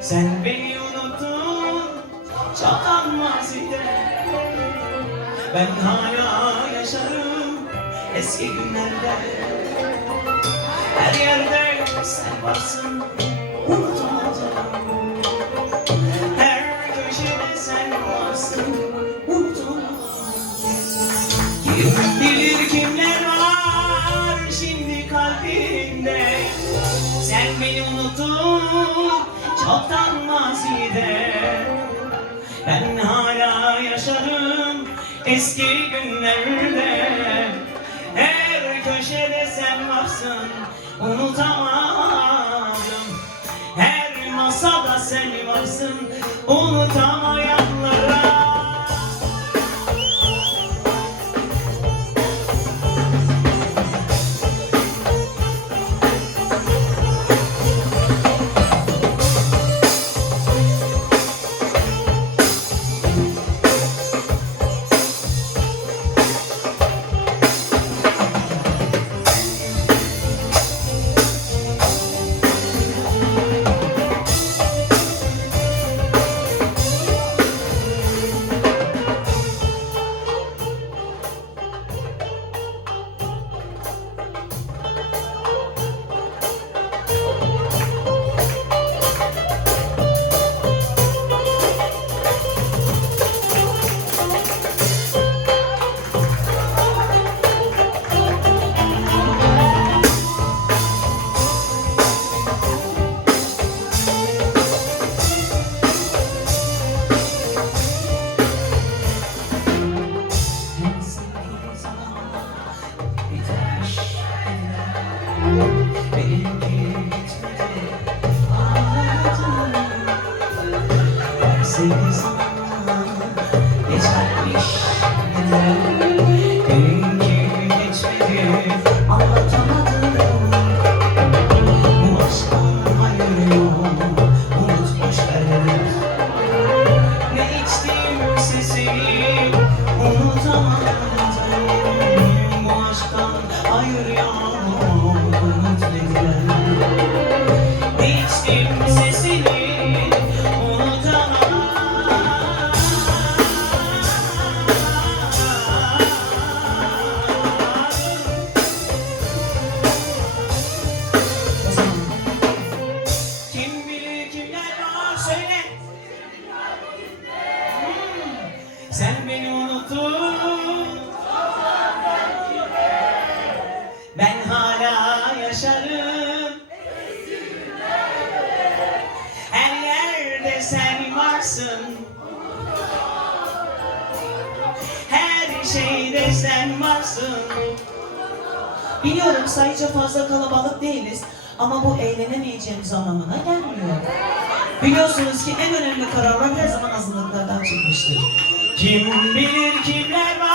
Sen beni unuttun çoktan mazide. Ben hala yaşarım eski günlerde. Her yerde sen varsın, unutamadım. Her köşede sen varsın, unutamadım. Kim bilir kimler var şimdi kalbinde. Sen beni unuttun çoktan mazide. Ben hala yaşarım eski günlerde. Her köşede sen varsın, unutamadım. Her masada sen varsın, unutamayanlara. Sevgi sana geçermiş neden? Benimki geçmedi, anlatamadım. Bu aşkın hayır yok, unut boşver. Ne içtimse seni unutamadım. Bu aşktan hayır yok, unut dediler. Ne içtimse seni sen beni unuttun, ben hala yaşarım. Her yerde sen varsın, her şeyde sen varsın. Biliyorum sayıca fazla kalabalık değiliz ama bu eğlenemeyeceğimiz anlamına gelmiyor. Biliyorsunuz ki en önemli kararlar her zaman azınlıklardan çıkmıştır. Kim bilir kimler var